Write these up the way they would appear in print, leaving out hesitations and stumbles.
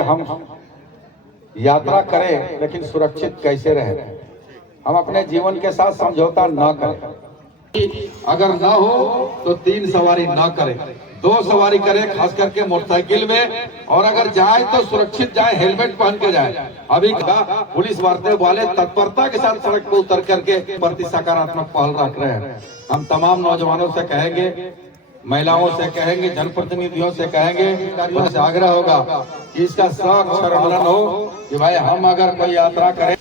कि हम यात्रा करें लेकिन सुरक्षित कैसे रहें। हम अपने जीवन के साथ समझौता न करें। अगर ना हो तो 3 सवारी ना करें, 2 सवारी करें, खास करके मोटरसाइकिल में। और अगर जाए तो सुरक्षित जाए, हेलमेट पहन के जाए। अभी पुलिस वार्ता वाले तत्परता के साथ सड़क पर उतर करके प्रति सकारात्मक पहल रख रहे हैं। हम तमाम नौजवानों से कहेंगे, महिलाओं से कहेंगे, जनप्रतिनिधियों से कहेंगे, से आग्रह होगा कि इसका सख्त पालन हो कि भाई हम अगर कोई यात्रा करें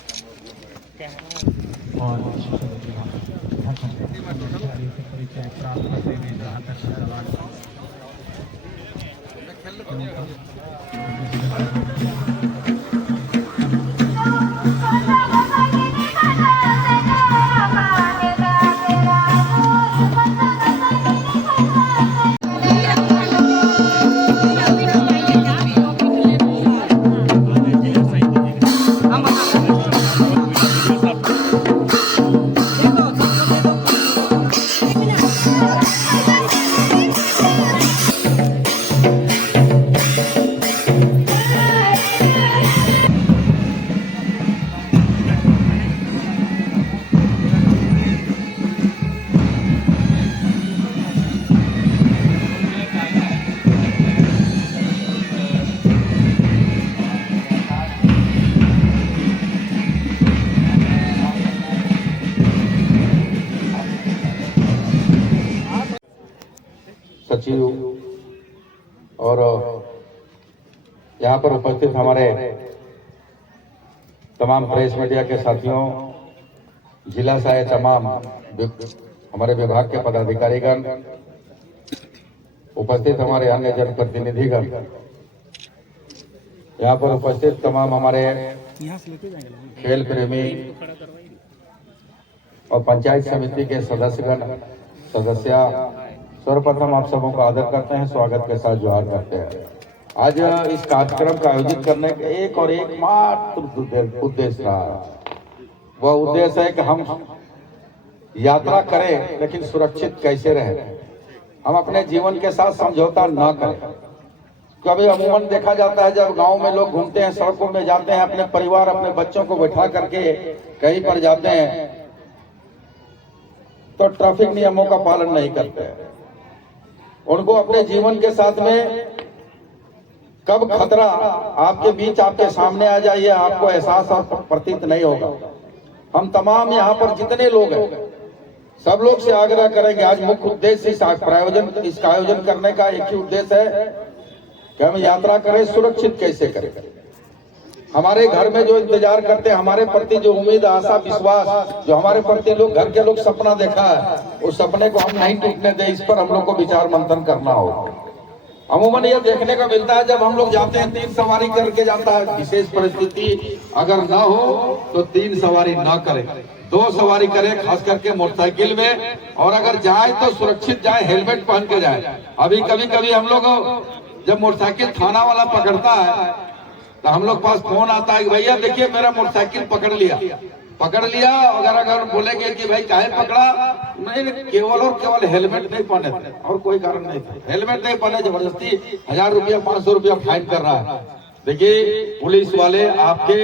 सचिव और यहाँ पर उपस्थित हमारे तमाम प्रेस मीडिया के साथियों, जिला से तमाम हमारे विभाग के पदाधिकारीगण, उपस्थित हमारे अन्य जनप्रतिनिधिगण, यहाँ पर उपस्थित तमाम हमारे खेल प्रेमी और पंचायत समिति के सदस्य, सर्वप्रथम आप सबों का आदर करते हैं, स्वागत के साथ जोहार करते हैं। आज इस कार्यक्रम का आयोजित करने का एक और एकमात्र उद्देश्य रहा। वह उद्देश्य है कि हम यात्रा करें लेकिन सुरक्षित कैसे रहें। हम अपने जीवन के साथ समझौता न करें। कभी अमूमन देखा जाता है जब गांव में लोग घूमते हैं, सड़कों में जाते हैं, अपने परिवार अपने बच्चों को बैठा करके कहीं पर जाते हैं तो ट्रैफिक नियमों का पालन नहीं करते हैं। उनको अपने जीवन के साथ में कब खतरा आपके बीच आपके सामने आ जाए आपको एहसास और प्रतीत नहीं होगा। हम तमाम यहाँ पर जितने लोग हैं सब लोग से आग्रह करेंगे, आज मुख्य उद्देश्य इसका आयोजन करने का एक ही उद्देश्य है कि हम यात्रा करें, सुरक्षित कैसे करें। हमारे घर में जो इंतजार करते हैं, हमारे प्रति जो उम्मीद, आशा, विश्वास जो हमारे प्रति लोग घर के लोग सपना देखा है, उस सपने को हम नहीं टूटने दें। इस पर हम लोग को विचार मंथन करना होगा। अमूमन ये देखने को मिलता है जब हम लोग जाते हैं 3 सवारी करके जाता है। विशेष परिस्थिति अगर ना हो तो 3 सवारी ना करें, 2 सवारी करें, खास करके मोटरसाइकिल में। और अगर जाए तो सुरक्षित जाए, हेलमेट पहन के जाए। अभी कभी हम लोग जब मोटरसाइकिल थाना वाला पकड़ता है तो हम लोग पास फोन आता है कि भैया देखिए मेरा मोटरसाइकिल पकड़ लिया। अगर बोलेंगे कि भाई काहे पकड़ा, नहीं, केवल और केवल हेलमेट नहीं पहने थे और कोई कारण नहीं था। हेलमेट नहीं पहने, जबरदस्ती 1000 रुपया 500 रुपया फाइन कर रहा है। देखिए पुलिस वाले आपके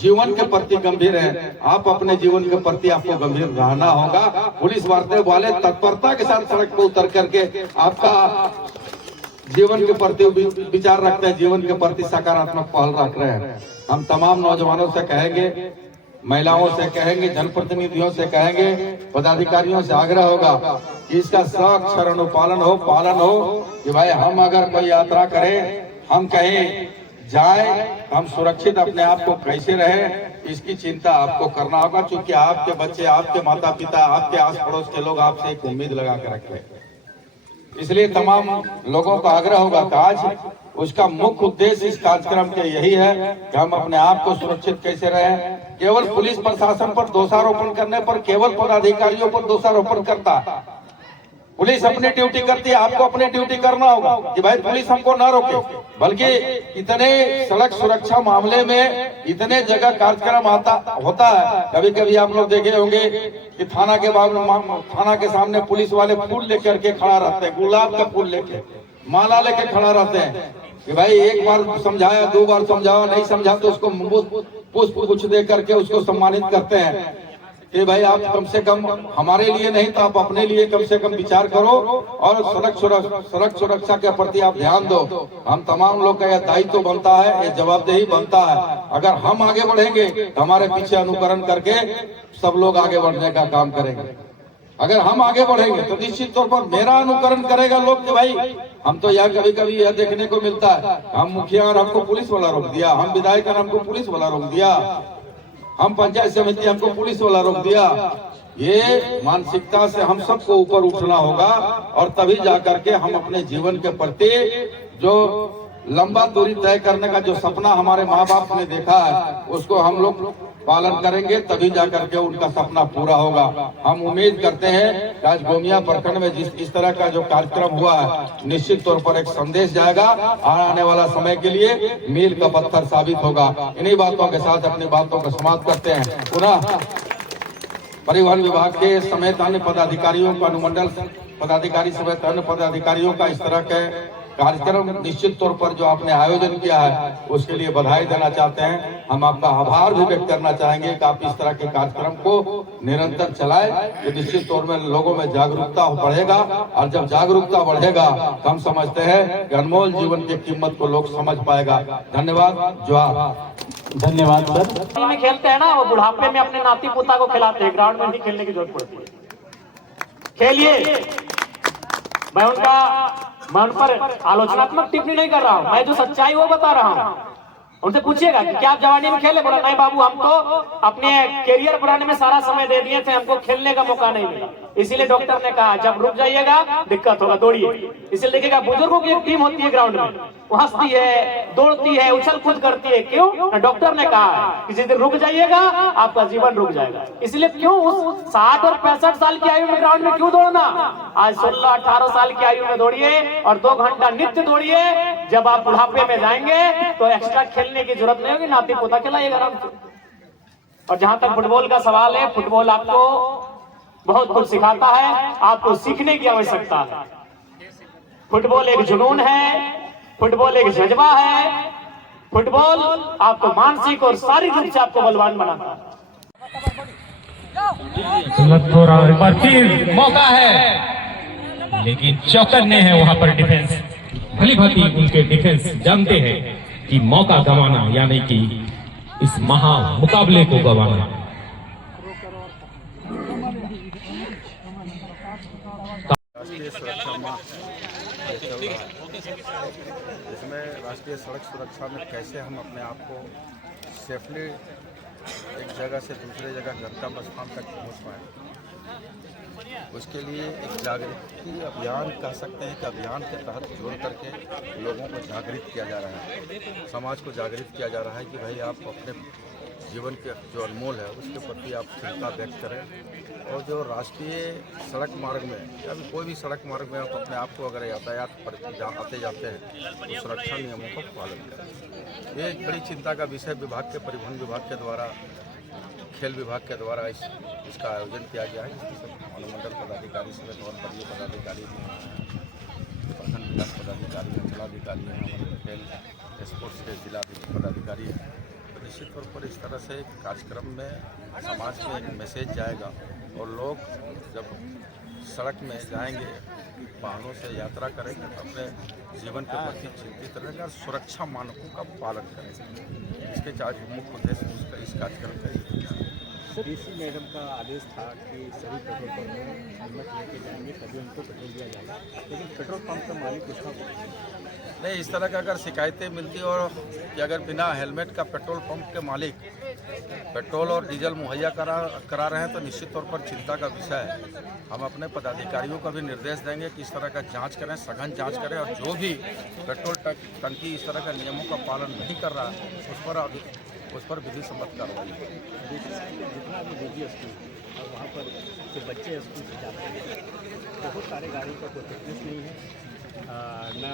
जीवन के प्रति गंभीर हैं, आप अपने जीवन के प्रति आपको गंभीर रहना होगा। पुलिस वार्ता वाले तत्परता के साथ सड़क पर उतर करके आपका जीवन के प्रति विचार रखते हैं, जीवन के प्रति सकारात्मक पहल रख रहे हैं। हम तमाम नौजवानों से कहेंगे, महिलाओं से कहेंगे, जनप्रतिनिधियों से कहेंगे, पदाधिकारियों से आग्रह होगा कि इसका सख्त पालन हो कि भाई हम अगर कोई यात्रा करें, हम कहीं जाए, हम सुरक्षित अपने आप को कैसे रहे, इसकी चिंता आपको करना होगा। क्योंकि आपके बच्चे, आपके माता पिता, आपके आस पड़ोस के लोग आपसे एक उम्मीद लगा के रखते हैं। इसलिए तमाम लोगों का आग्रह होगा कि आज उसका मुख्य उद्देश्य इस कार्यक्रम के यही है कि हम अपने आप को सुरक्षित कैसे रहें। केवल पुलिस प्रशासन पर दोषारोपण करने पर, केवल पदाधिकारियों पर दोषारोपण करता है। पुलिस अपनी ड्यूटी करती है, आपको अपनी ड्यूटी करना होगा कि भाई पुलिस हमको ना रोके। बल्कि इतने सड़क सुरक्षा मामले में इतने जगह कार्यक्रम होता है। कभी कभी आप लोग देखे होंगे कि थाना के सामने पुलिस वाले फूल लेकर के खड़ा रहते हैं, गुलाब का फूल लेके, माला लेके खड़ा रहते हैं। कि भाई एक बार समझाया, 2 बार समझाया, नहीं समझा तो उसको पुष्प कुछ दे करके उसको सम्मानित करते हैं कि भाई आप कम से कम हमारे लिए नहीं तो आप अपने लिए कम से कम विचार करो और सड़क सुरक्षा के प्रति आप ध्यान दो। हम तमाम लोग का यह दायित्व बनता है, ये जवाबदेही बनता है। अगर हम आगे बढ़ेंगे तो हमारे पीछे अनुकरण करके सब लोग आगे बढ़ने का काम करेंगे। अगर हम आगे बढ़ेंगे तो निश्चित तौर पर मेरा अनुकरण करेगा लोग कि भाई हम तो यह कभी कभी यह देखने को मिलता है, हम मुखिया और हमको पुलिस वाला रोक दिया, हम विधायक और हमको पुलिस वाला रोक दिया, हम पंचायत समिति हमको पुलिस वाला रोक दिया। ये मानसिकता से हम सबको ऊपर उठना होगा और तभी जाकर के हम अपने जीवन के प्रति जो लंबा दूरी तय करने का जो सपना हमारे माँ बाप ने देखा है उसको हम लोग पालन करेंगे, तभी जाकर के उनका सपना पूरा होगा। हम उम्मीद करते हैं कि आज गोमिया प्रखंड में इस तरह का जो कार्यक्रम हुआ है निश्चित तौर पर एक संदेश जाएगा, आने वाला समय के लिए मील का पत्थर साबित होगा। इन्हीं बातों के साथ अपनी बातों को समाप्त करते हैं। पुनः परिवहन विभाग के समेत अन्य पदाधिकारियों का, अनुमंडल पदाधिकारी समेत अन्य पदाधिकारियों का इस तरह के कार्यक्रम निश्चित तौर पर जो आपने आयोजन किया है उसके लिए बधाई देना चाहते हैं। हम आपका आभार भी व्यक्त करना चाहेंगे कि आप इस तरह के कार्यक्रम को निरंतर चलाएं, तो निश्चित तौर में लोगों में जागरूकता बढ़ेगा और जब जागरूकता बढ़ेगा तो हम समझते हैं कि अनमोल जीवन की कीमत को लोग समझ पाएगा। धन्यवाद, जोहार। धन्यवाद सर। में खेलते हैं ना, वो बुढ़ापे में अपने नाती पोता को खिलाते हैं, ग्राउंड में नहीं खेलने की जरूरत पड़ती है। खेलिए, मैं उन पर आलोचनात्मक टिप्पणी नहीं कर रहा हूं, मैं जो सच्चाई वो बता रहा हूं। उनसे पूछिएगा कि क्या आप जवानी में खेले? बोला नहीं बाबू, हम तो अपने कैरियर बनाने में सारा समय दे दिए थे, हमको खेलने का मौका नहीं मिला। इसीलिए डॉक्टर ने कहा जब रुक जाइएगा दिक्कत होगा, दौड़िए। इसलिए देखिएगा बुजुर्गों की एक टीम होती है ग्राउंड में, वो हंसती है, दौड़ती है, उछल कूद करती है। क्यों? डॉक्टर ने कहा है कि जिस दिन रुक जाइएगा आपका जीवन रुक जाएगा। इसलिए क्यों उस 60 और 65 साल की आयु में ग्राउंड में क्यों दौड़ना? आज 16-18 साल की आयु में दौड़िए और 2 घंटा नित्य दौड़िए। जब आप बुढ़ापे में जाएंगे तो एक्स्ट्रा खेलने की जरूरत नहीं होगी, नाती पोता खिलाइएगा आराम से। और जहां तक फुटबॉल का सवाल है, फुटबॉल आपको बहुत कुछ सिखाता है, आपको सीखने की आवश्यकता है। फुटबॉल एक जुनून है, फुटबॉल एक जज्बा है, फुटबॉल आपको मानसिक और शारीरिक रूप से आपको बलवान बनाता है। एक बार फिर मौका है, लेकिन चौकन्ने हैं वहां पर डिफेंस। भली भांति उनके डिफेंस जानते हैं कि मौका गंवाना यानी कि इस महा मुकाबले को गंवाना। राष्ट्रीय सुरक्षा माह चल रहा है, इसमें राष्ट्रीय सड़क सुरक्षा में कैसे हम अपने आप को सेफली एक जगह से दूसरे जगह गंतव्य स्थान तक पहुंच पाए, उसके लिए एक जागृति अभियान कह सकते हैं कि अभियान के तहत जोड़ करके लोगों को जागृत किया जा रहा है, समाज को जागृत किया जा रहा है कि भाई आप अपने जीवन के जो अनमोल है उसके प्रति आप चिंता व्यक्त करें। और जो राष्ट्रीय सड़क मार्ग में या कोई भी सड़क मार्ग में आप अपने आप को अगर यातायात पर आते जाते हैं तो सुरक्षा नियमों का पालन करें। ये एक बड़ी चिंता का विषय विभाग के, परिवहन विभाग के द्वारा, खेल विभाग के द्वारा इसका आयोजन किया गया है, जिसमें अनुमंडल पदाधिकारी समेत और वरीय पदाधिकारी, प्रखंड विकास पदाधिकारी, अंचलाधिकारी हैं, हमारे खेल स्पोर्ट्स के जिला पदाधिकारी हैं। तो निश्चित तौर पर इस तरह से कार्यक्रम में समाज में एक मैसेज जाएगा और लोग जब सड़क में जाएंगे, वाहनों से यात्रा करेंगे तो अपने जीवन के प्रति चिंतित रहेंगे और सुरक्षा मानकों का पालन करेंगे। इसके चार मुख्य उद्देश्य इस कार्यक्रम का डीसी मैडम का आदेश था कि सभी पेट्रोल पंप में हेलमेट लेके जाएंगे तभी उनको पेट्रोल दिया जाएगा, लेकिन पेट्रोल पंप का मालिक उसका नहीं, इस तरह का अगर शिकायतें मिलती और कि अगर बिना हेलमेट का पेट्रोल पंप के मालिक पेट्रोल और डीजल मुहैया करा रहे हैं तो निश्चित तौर पर चिंता का विषय है। हम अपने पदाधिकारियों को भी निर्देश देंगे कि इस तरह का जांच करें, सघन जांच करें और जो भी पेट्रोल टंकी इस तरह का नियमों का पालन नहीं कर रहा है उस पर विधि सम्मत कार्रवाई। जितना भी निजी स्कूल और वहाँ पर जो बच्चे स्कूल से जाते हैं, बहुत सारे गाड़ियों का कोई फिटनेस नहीं है, न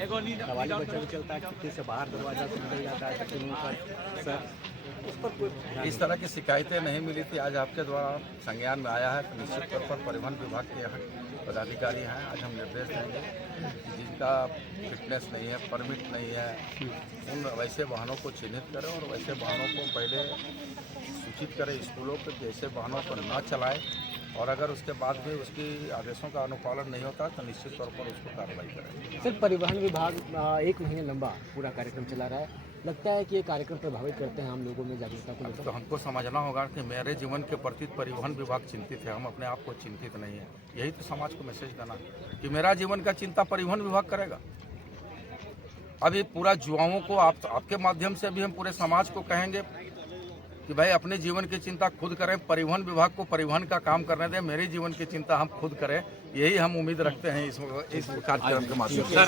कवाली बच्चा भी चलता है, खिड़की से बाहर दरवाजा से निकल जाता है तकरीबन पर सर उस पर कोई ध्यान इस तरह की शिकायतें नहीं मिली थी, आज आपके द्वारा संज्ञान में आया है तो निश्चित तौर पर परिवहन विभाग के यहाँ पदाधिकारी हैं, आज हम निर्देश देंगे कि जिनका फिटनेस नहीं है, परमिट नहीं है, उन वैसे वाहनों को चिन्हित करें और वैसे वाहनों को पहले सूचित करें स्कूलों को कि ऐसे वाहनों को न चलाएं, और अगर उसके बाद भी उसकी आदेशों का अनुपालन नहीं होता तो निश्चित तौर पर उसको कार्रवाई करें। सर परिवहन विभाग 1 महीने लंबा पूरा कार्यक्रम चला रहा है, लगता है कि ये कार्यक्रम प्रभावित करते हैं हम लोगों में जागरूकता को तो लेकर? हमको समझना होगा कि मेरे जीवन के प्रति परिवहन विभाग चिंतित है, हम अपने आप को चिंतित नहीं है। यही तो समाज को मैसेज देना है कि मेरा जीवन का चिंता परिवहन विभाग करेगा। अब ये पूरा युवाओं को आपके माध्यम से भी हम पूरे समाज को कहेंगे कि भाई अपने जीवन की चिंता खुद करें, परिवहन विभाग को परिवहन का काम करने दें, मेरे जीवन की चिंता हम खुद करें। यही हम उम्मीद रखते हैं इस कार्यक्रम के माध्यम से।